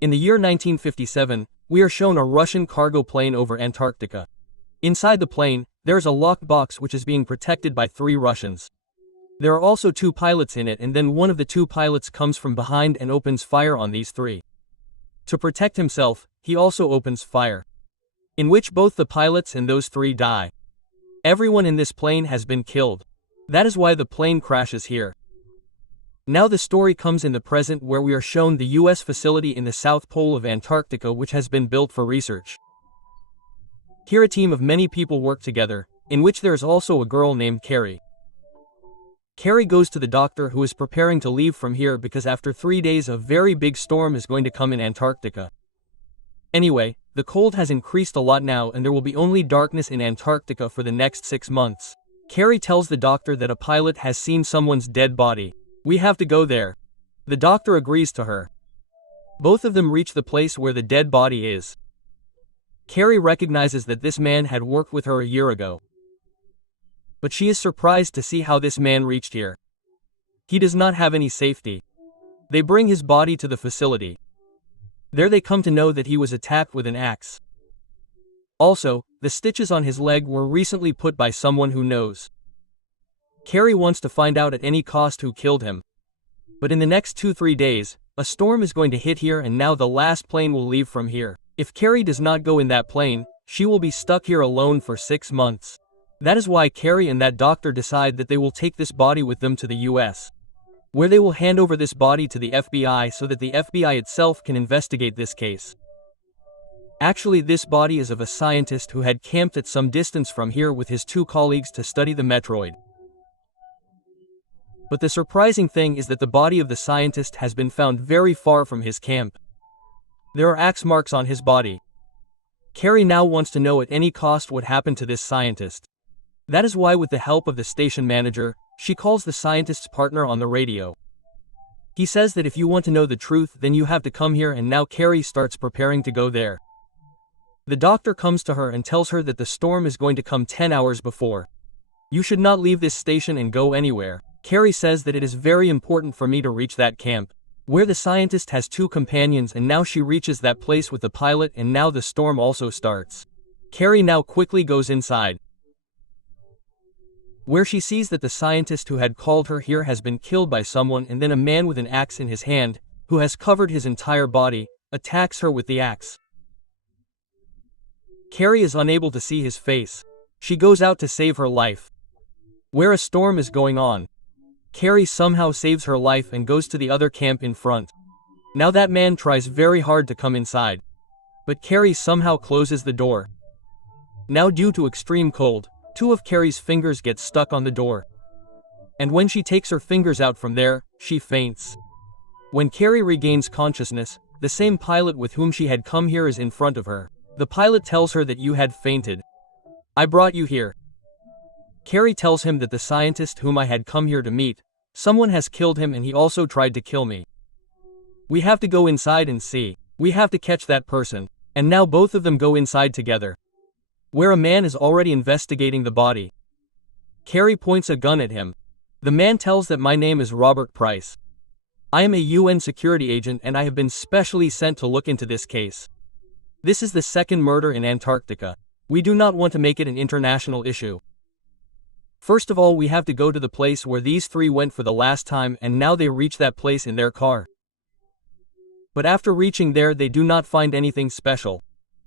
In the year 1957, we are shown a Russian cargo plane over Antarctica. Inside the plane, there is a locked box which is being protected by 3 Russians. There are also 2 pilots in it, and then one of the 2 pilots comes from behind and opens fire on these 3. To protect himself, he also opens fire, in which both the pilots and those 3 die. Everyone in this plane has been killed. That is why the plane crashes here. Now the story comes in the present, where we are shown the US facility in the South Pole of Antarctica which has been built for research. Here a team of many people work together, in which there is also a girl named Carrie. Carrie goes to the doctor who is preparing to leave from here because after 3 days a very big storm is going to come in Antarctica. Anyway, the cold has increased a lot now and there will be only darkness in Antarctica for the next 6 months. Carrie tells the doctor that a pilot has seen someone's dead body. We have to go there. The doctor agrees to her. Both of them reach the place where the dead body is. Carrie recognizes that this man had worked with her a year ago. But she is surprised to see how this man reached here. He does not have any safety. They bring his body to the facility. There they come to know that he was attacked with an axe. Also, the stitches on his leg were recently put by someone who knows. Carrie wants to find out at any cost who killed him. But in the next 2-3 days, a storm is going to hit here and now the last plane will leave from here. If Carrie does not go in that plane, she will be stuck here alone for 6 months. That is why Carrie and that doctor decide that they will take this body with them to the US, where they will hand over this body to the FBI so that the FBI itself can investigate this case. Actually, this body is of a scientist who had camped at some distance from here with his 2 colleagues to study the meteoroid. But the surprising thing is that the body of the scientist has been found very far from his camp. There are axe marks on his body. Carrie now wants to know at any cost what happened to this scientist. That is why, with the help of the station manager, she calls the scientist's partner on the radio. He says that if you want to know the truth, then you have to come here, and now Carrie starts preparing to go there. The doctor comes to her and tells her that the storm is going to come 10 hours before. You should not leave this station and go anywhere. Carrie says that it is very important for me to reach that camp, where the scientist has 2 companions, and now she reaches that place with the pilot, and now the storm also starts. Carrie now quickly goes inside, where she sees that the scientist who had called her here has been killed by someone, and then a man with an axe in his hand, who has covered his entire body, attacks her with the axe. Carrie is unable to see his face. She goes out to save her life. Where a storm is going on, Carrie somehow saves her life and goes to the other camp in front. Now that man tries very hard to come inside, but Carrie somehow closes the door. Now, due to extreme cold, 2 of Carrie's fingers get stuck on the door. And when she takes her fingers out from there, she faints. When Carrie regains consciousness, the same pilot with whom she had come here is in front of her. The pilot tells her that you had fainted. I brought you here. Carrie tells him that the scientist whom I had come here to meet, someone has killed him and he also tried to kill me. We have to go inside and see. We have to catch that person. And now both of them go inside together, where a man is already investigating the body. Carrie points a gun at him. The man tells that my name is Robert Price. I am a UN security agent and I have been specially sent to look into this case. This is the 2nd murder in Antarctica. We do not want to make it an international issue. First of all, we have to go to the place where these 3 went for the last time, and now they reach that place in their car. But after reaching there, they do not find anything special.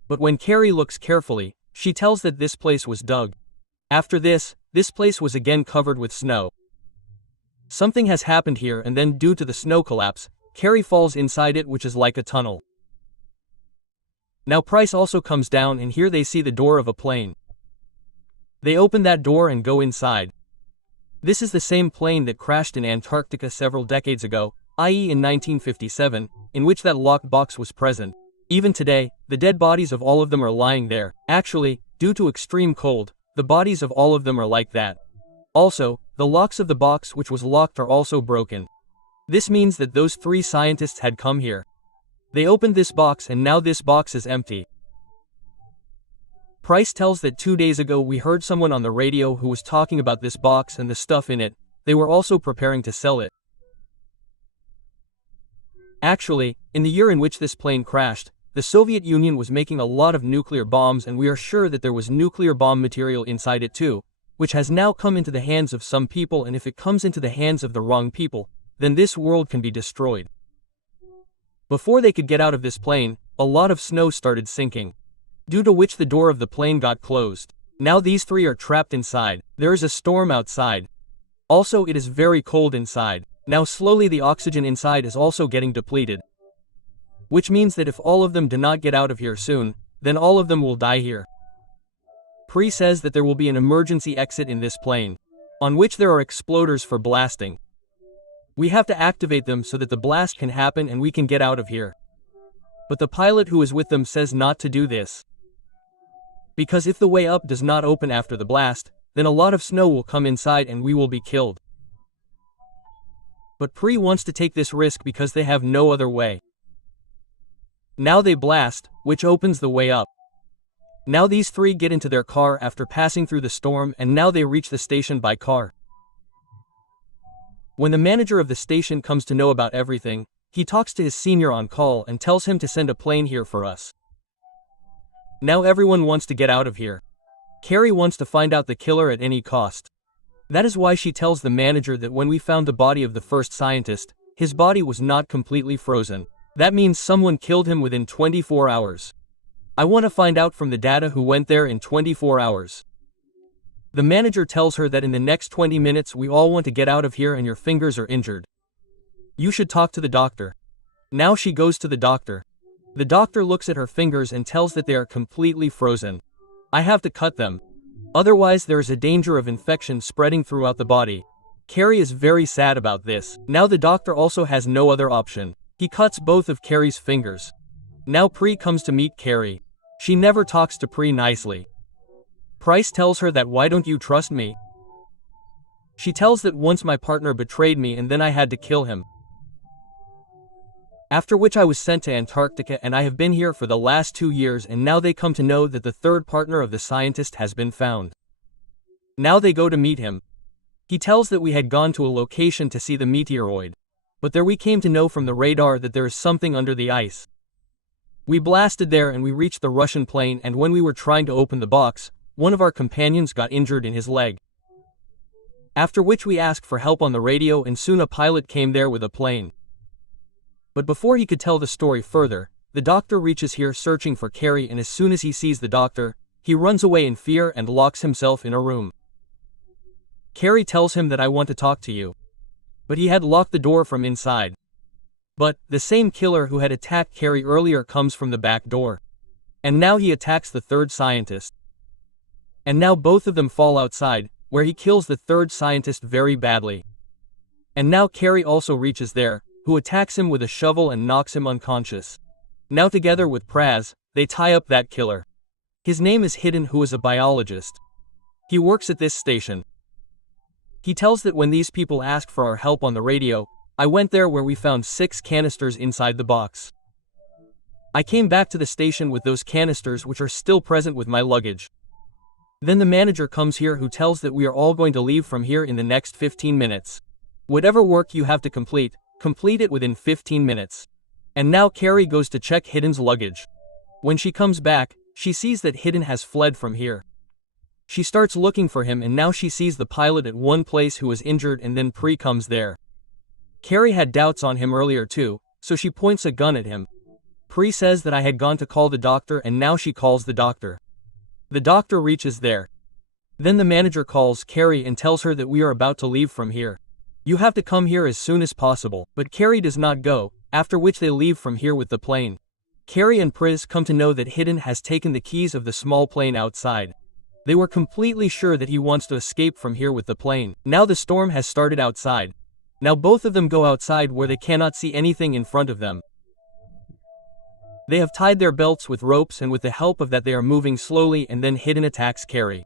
But when Carrie looks carefully, she tells that this place was dug. After this place was again covered with snow. Something has happened here, and then due to the snow collapse, Carrie falls inside it, which is like a tunnel. Now Price also comes down, and here they see the door of a plane. They open that door and go inside. This is the same plane that crashed in Antarctica several decades ago, i.e. in 1957, in which that locked box was present. Even today, the dead bodies of all of them are lying there. Actually, due to extreme cold, the bodies of all of them are like that. Also, the locks of the box which was locked are also broken. This means that those 3 scientists had come here. They opened this box and now this box is empty. Price tells that 2 days ago we heard someone on the radio who was talking about this box and the stuff in it. They were also preparing to sell it. Actually, in the year in which this plane crashed, the Soviet Union was making a lot of nuclear bombs, and we are sure that there was nuclear bomb material inside it too, which has now come into the hands of some people, and if it comes into the hands of the wrong people, then this world can be destroyed. Before they could get out of this plane, a lot of snow started sinking, due to which the door of the plane got closed. Now these three are trapped inside. There is a storm outside. Also, it is very cold inside. Now slowly the oxygen inside is also getting depleted, which means that if all of them do not get out of here soon, then all of them will die here. Pri says that there will be an emergency exit in this plane, on which there are exploders for blasting. We have to activate them so that the blast can happen and we can get out of here. But the pilot who is with them says not to do this, because if the way up does not open after the blast, then a lot of snow will come inside and we will be killed. But Pri wants to take this risk because they have no other way. Now they blast, which opens the way up. Now these three get into their car after passing through the storm, and now they reach the station by car. When the manager of the station comes to know about everything, he talks to his senior on call and tells him to send a plane here for us. Now everyone wants to get out of here. Carrie wants to find out the killer at any cost. That is why she tells the manager that when we found the body of the first scientist, his body was not completely frozen. That means someone killed him within 24 hours. I want to find out from the data who went there in 24 hours. The manager tells her that in the next 20 minutes we all want to get out of here and your fingers are injured. You should talk to the doctor. Now she goes to the doctor. The doctor looks at her fingers and tells that they are completely frozen. I have to cut them. Otherwise there is a danger of infection spreading throughout the body. Carrie is very sad about this. Now the doctor also has no other option. He cuts both of Carrie's fingers. Now Pri comes to meet Carrie. She never talks to Pri nicely. Price tells her that why don't you trust me? She tells that once my partner betrayed me and then I had to kill him. After which I was sent to Antarctica and I have been here for the last 2 years, and now they come to know that the third partner of the scientist has been found. Now they go to meet him. He tells that we had gone to a location to see the meteoroid. But there we came to know from the radar that there is something under the ice. We blasted there and we reached the Russian plane, and when we were trying to open the box, one of our companions got injured in his leg. After which we asked for help on the radio, and soon a pilot came there with a plane. But before he could tell the story further, the doctor reaches here searching for Carrie, and as soon as he sees the doctor, he runs away in fear and locks himself in a room. Carrie tells him that I want to talk to you. But he had locked the door from inside. But the same killer who had attacked Carrie earlier comes from the back door. And now he attacks the third scientist. And now both of them fall outside, where he kills the third scientist very badly. And now Carrie also reaches there, who attacks him with a shovel and knocks him unconscious. Now together with Praz, they tie up that killer. His name is Hidden, who is a biologist. He works at this station. He tells that when these people asked for our help on the radio, I went there where we found 6 canisters inside the box. I came back to the station with those canisters, which are still present with my luggage. Then the manager comes here, who tells that we are all going to leave from here in the next 15 minutes. Whatever work you have to complete it within 15 minutes. And now Carrie goes to check Hidden's luggage. When she comes back, she sees that Hidden has fled from here. She starts looking for him, and now she sees the pilot at one place who was injured, and then Pri comes there. Carrie had doubts on him earlier too, so she points a gun at him. Pri says that I had gone to call the doctor, and now she calls the doctor. The doctor reaches there. Then the manager calls Carrie and tells her that we are about to leave from here. You have to come here as soon as possible, but Carrie does not go, after which they leave from here with the plane. Carrie and Priz come to know that Hidden has taken the keys of the small plane outside. They were completely sure that he wants to escape from here with the plane. Now the storm has started outside. Now both of them go outside where they cannot see anything in front of them. They have tied their belts with ropes, and with the help of that they are moving slowly, and then Hidden attacks Carrie.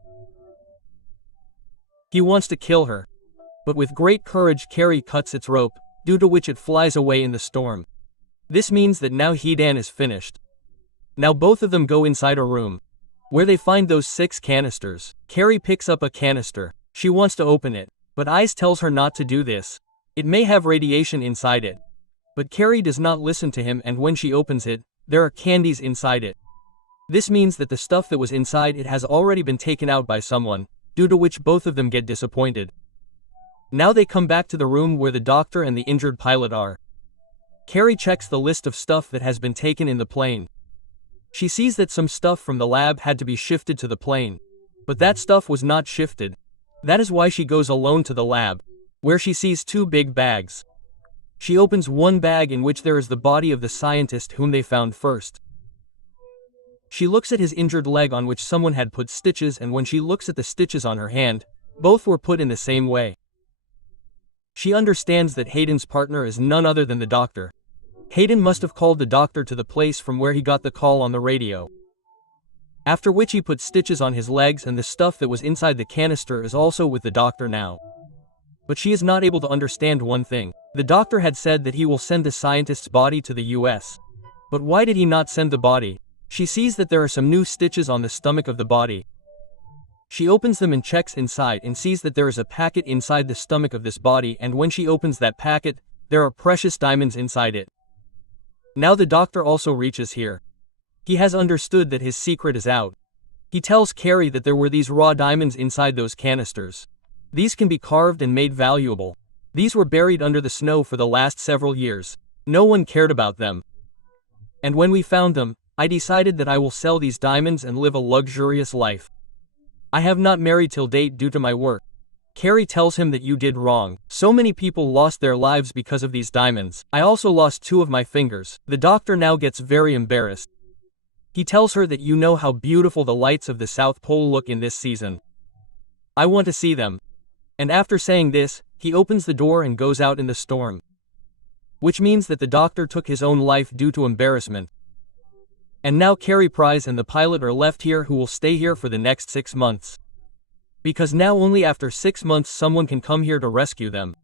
He wants to kill her. But with great courage Carrie cuts its rope, due to which it flies away in the storm. This means that now Hidden is finished. Now both of them go inside a room, where they find those 6 canisters. Carrie picks up a canister. She wants to open it, but Ice tells her not to do this. It may have radiation inside it. But Carrie does not listen to him, and when she opens it, there are candies inside it. This means that the stuff that was inside it has already been taken out by someone, due to which both of them get disappointed. Now they come back to the room where the doctor and the injured pilot are. Carrie checks the list of stuff that has been taken in the plane. She sees that some stuff from the lab had to be shifted to the plane. But that stuff was not shifted. That is why she goes alone to the lab, where she sees two big bags. She opens one bag in which there is the body of the scientist whom they found first. She looks at his injured leg on which someone had put stitches, and when she looks at the stitches on her hand, both were put in the same way. She understands that Hayden's partner is none other than the doctor. Hayden must have called the doctor to the place from where he got the call on the radio. After which he put stitches on his legs, and the stuff that was inside the canister is also with the doctor now. But she is not able to understand one thing. The doctor had said that he will send the scientist's body to the US. But why did he not send the body? She sees that there are some new stitches on the stomach of the body. She opens them and checks inside and sees that there is a packet inside the stomach of this body, and when she opens that packet, there are precious diamonds inside it. Now the doctor also reaches here. He has understood that his secret is out. He tells Carrie that there were these raw diamonds inside those canisters. These can be carved and made valuable. These were buried under the snow for the last several years. No one cared about them. And when we found them, I decided that I will sell these diamonds and live a luxurious life. I have not married till date due to my work. Carrie tells him that you did wrong. So many people lost their lives because of these diamonds. I also lost 2 of my fingers. The doctor now gets very embarrassed. He tells her that you know how beautiful the lights of the South Pole look in this season. I want to see them. And after saying this, he opens the door and goes out in the storm. Which means that the doctor took his own life due to embarrassment. And now Carrie Price and the pilot are left here, who will stay here for the next 6 months. Because now only after 6 months someone can come here to rescue them.